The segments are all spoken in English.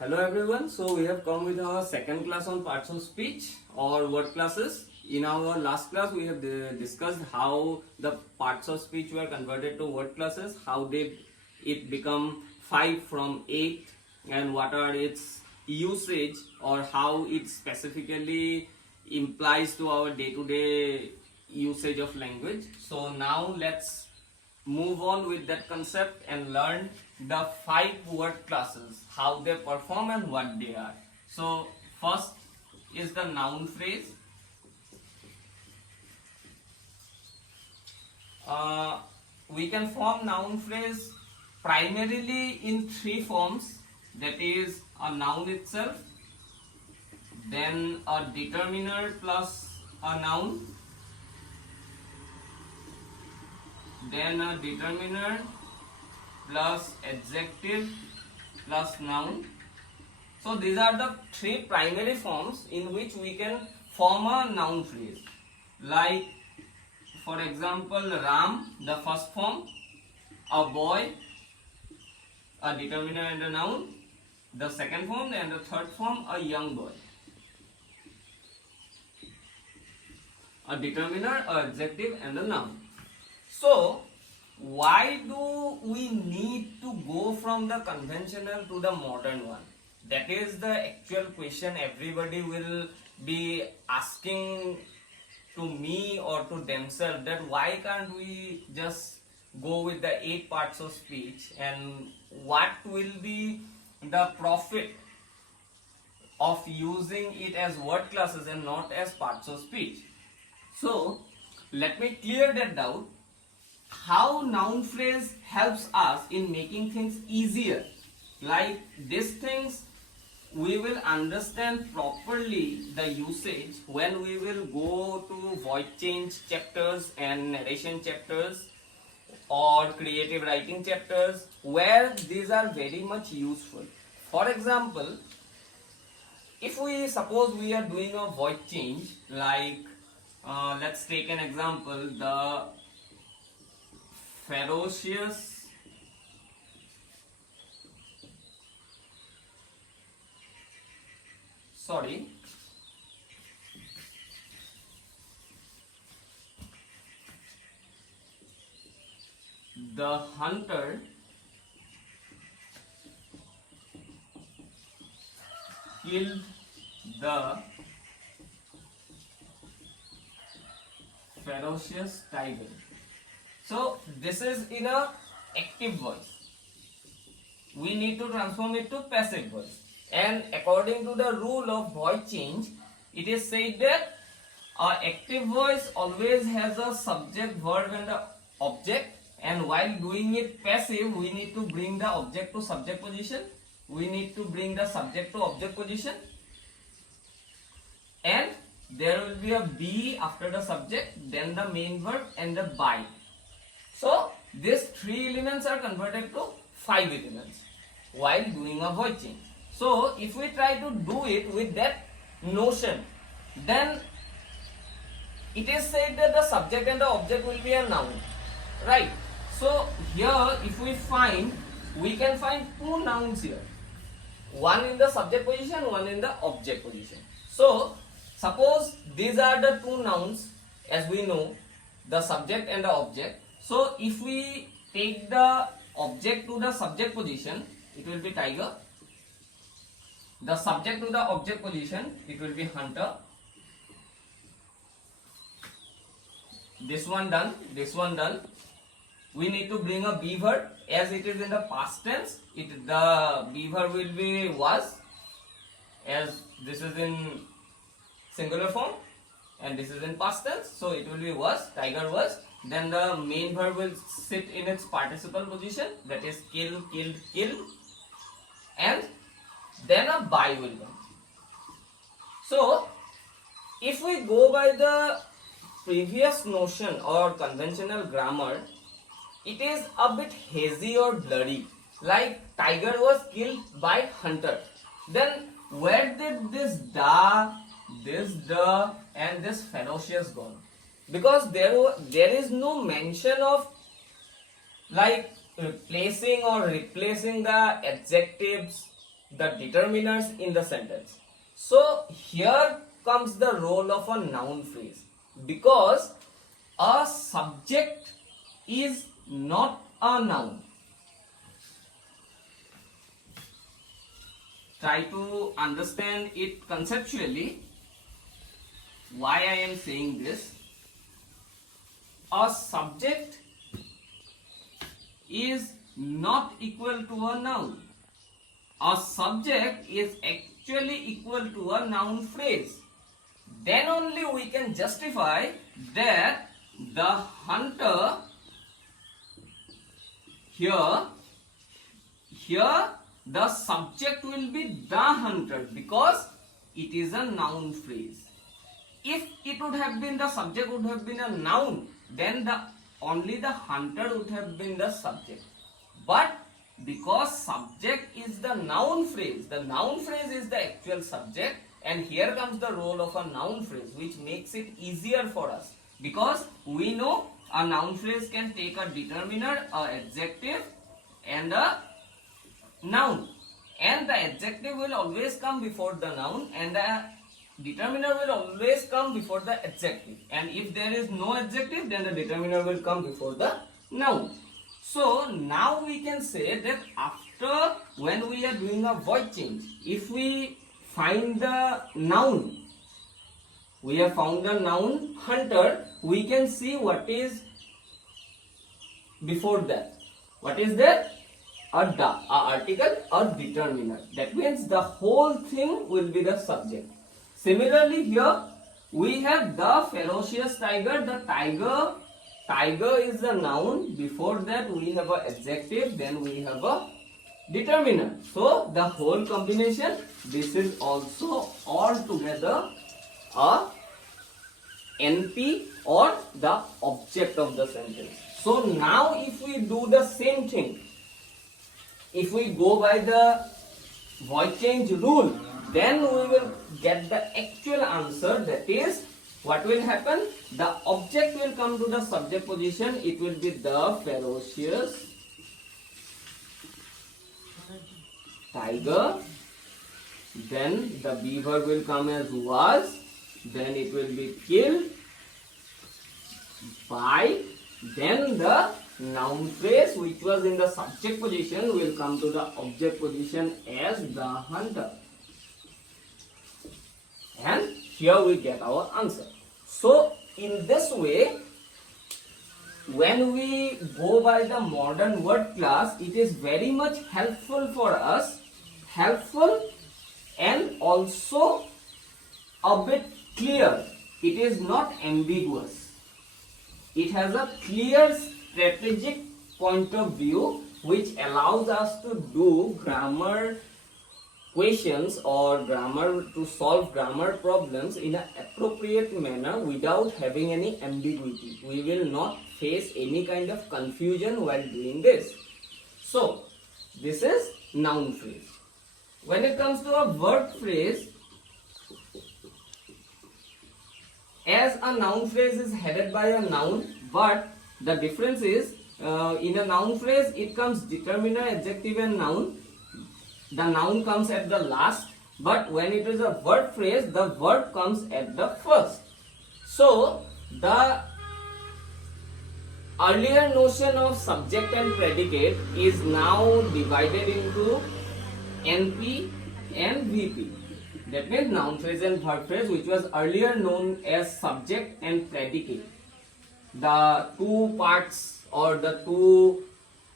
Hello everyone, so we have come with our second class on parts of speech or word classes. In our last class we have discussed how the parts of speech were converted to word classes, how did it become 5 from 8 and what are its usage or how it specifically implies to our day-to-day usage of language. So now let's move on with that concept and learn the 5 word classes, how they perform and what they are. So first is the noun phrase. We can form noun phrase primarily in 3 forms, that is a noun itself, then a determiner plus a noun, then a determiner plus adjective plus noun. So these are the 3 primary forms in which we can form a noun phrase. Like for example, Ram, the first form, a boy, a determiner and a noun, the second form, and the third form, a young boy. A determiner, an adjective and a noun. So why do we need to go from the conventional to the modern one? That is the actual question everybody will be asking to me or to themselves, that why can't we just go with the 8 parts of speech, and what will be the profit of using it as word classes and not as parts of speech. So let me clear that doubt. How noun phrase helps us in making things easier, like these things we will understand properly the usage when we will go to voice change chapters and narration chapters or creative writing chapters, where these are very much useful. For example, if we suppose we are doing a voice change, like let's take an example, the ferocious the hunter killed the ferocious tiger. So this is in a active voice. We need to transform it to passive voice. And according to the rule of voice change, it is said that our active voice always has a subject, verb and an object, and while doing it passive, we need to bring the object to subject position, we need to bring the subject to object position, and there will be a be after the subject, then the main verb and the by. So these 3 elements are converted to 5 elements while doing a voice change. So if we try to do it with that notion, then it is said that the subject and the object will be a noun, right? So here if we find, we can find 2 nouns here, one in the subject position, one in the object position. So suppose these are the 2 nouns, as we know, the subject and the object. So if we take the object to the subject position, it will be tiger. The subject to the object position, it will be hunter. This one done, this one done. We need to bring a be verb, as it is in the past tense. The be verb will be was, as this is in singular form and this is in past tense, so it will be was, tiger was. Then the main verb will sit in its participle position, that is kill, killed, killed, and then a by will come. So if we go by the previous notion or conventional grammar, it is a bit hazy or blurry, like tiger was killed by hunter. Then where did this da, this the and this ferocious gone? Because there is no mention of like placing or replacing the adjectives, the determiners in the sentence. So here comes the role of a noun phrase, because a subject is not a noun. Try to understand it conceptually. Why I am saying this? A subject is not equal to a noun. A subject is actually equal to a noun phrase. Then only we can justify that the hunter here the subject will be the hunter, because it is a noun phrase. If it would have been, the subject would have been a noun, then only the hunter would have been the subject. But because subject is the noun phrase is the actual subject, and here comes the role of a noun phrase, which makes it easier for us, because we know a noun phrase can take a determiner, a adjective, and a noun, and the adjective will always come before the noun, and the determiner will always come before the adjective, and if there is no adjective, then the determiner will come before the noun. So now we can say that after, when we are doing a void change, if we find the noun, we have found the noun hunter, we can see what is before that. What is that? A article or determiner. That means the whole thing will be the subject. Similarly here we have the ferocious tiger. The tiger is the noun. Before that we have a adjective, then we have a determiner. So the whole combination, this is also altogether a NP, or the object of the sentence. So now if we do the same thing, if we go by the void change rule, then we will get the actual answer. That is, what will happen? The object will come to the subject position. It will be the ferocious tiger. Then the beaver will come as was. Then it will be killed by. Then the noun phrase, which was in the subject position, will come to the object position as the hunter. And here we get our answer. So in this way, when we go by the modern word class, it is very much helpful for us, and also a bit clear. It is not ambiguous. It has a clear strategic point of view, which allows us to do grammar questions or to solve grammar problems in an appropriate manner without having any ambiguity. We will not face any kind of confusion while doing this. So this is noun phrase. When it comes to a verb phrase, as a noun phrase is headed by a noun, but the difference is, in a noun phrase it comes determiner, adjective and noun. The noun comes at the last, but when it is a verb phrase, the verb comes at the first. So the earlier notion of subject and predicate is now divided into NP and VP. That means noun phrase and verb phrase, which was earlier known as subject and predicate. The two parts or the two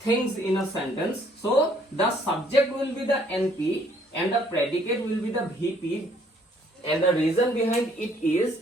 things in a sentence. So the subject will be the NP and the predicate will be the VP. And the reason behind it is,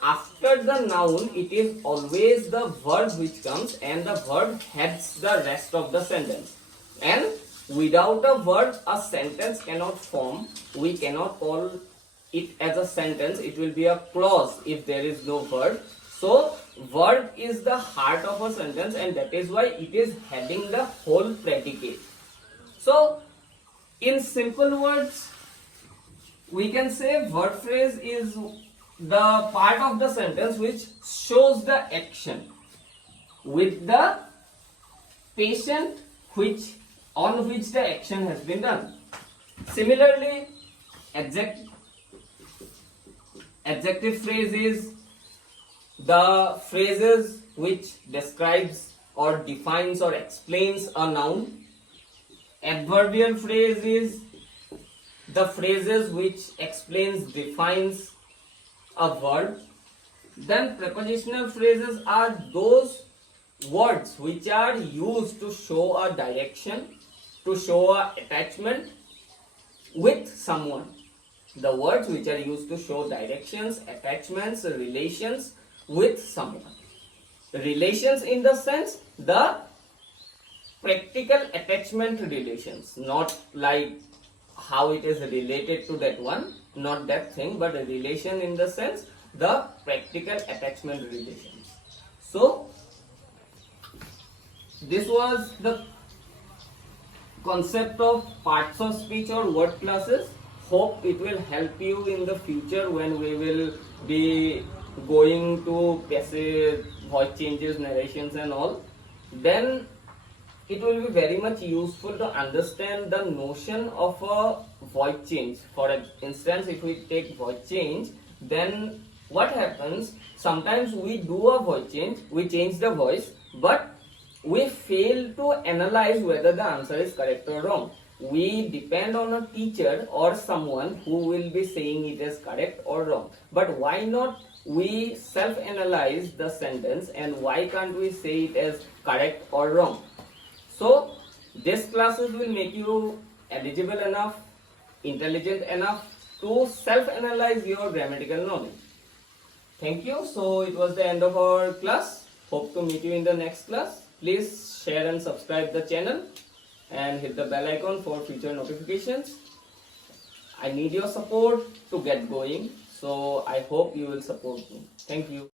after the noun, it is always the verb which comes, and the verb heads the rest of the sentence. And without a verb, a sentence cannot form. We cannot call it as a sentence. It will be a clause if there is no verb. So verb is the heart of a sentence, and that is why it is heading the whole predicate. So in simple words, we can say verb phrase is the part of the sentence which shows the action with the patient on which the action has been done. Similarly, adjective phrase is the phrases which describes or defines or explains a noun. Adverbial phrase is the phrases which explains, defines a verb. Then prepositional phrases are those words which are used to show a direction, to show a attachment with someone. The words which are used to show directions, attachments, relations with someone. Relations in the sense the practical attachment relations, not like how it is related to that one, not that thing, but a relation in the sense the practical attachment relations. So this was the concept of parts of speech or word classes. Hope it will help you in the future when we will be going to passive, voice changes, narrations and all. Then it will be very much useful to understand the notion of a voice change. For instance, if we take voice change, then what happens? Sometimes we do a voice change, we change the voice, but we fail to analyze whether the answer is correct or wrong. We depend on a teacher or someone who will be saying it is correct or wrong. But why not we self-analyze the sentence, and why can't we say it as correct or wrong? So these classes will make you eligible enough, intelligent enough to self-analyze your grammatical knowledge. Thank you. So it was the end of our class. Hope to meet you in the next class. Please share and subscribe the channel and hit the bell icon for future notifications. I need your support to get going. So I hope you will support me. Thank you.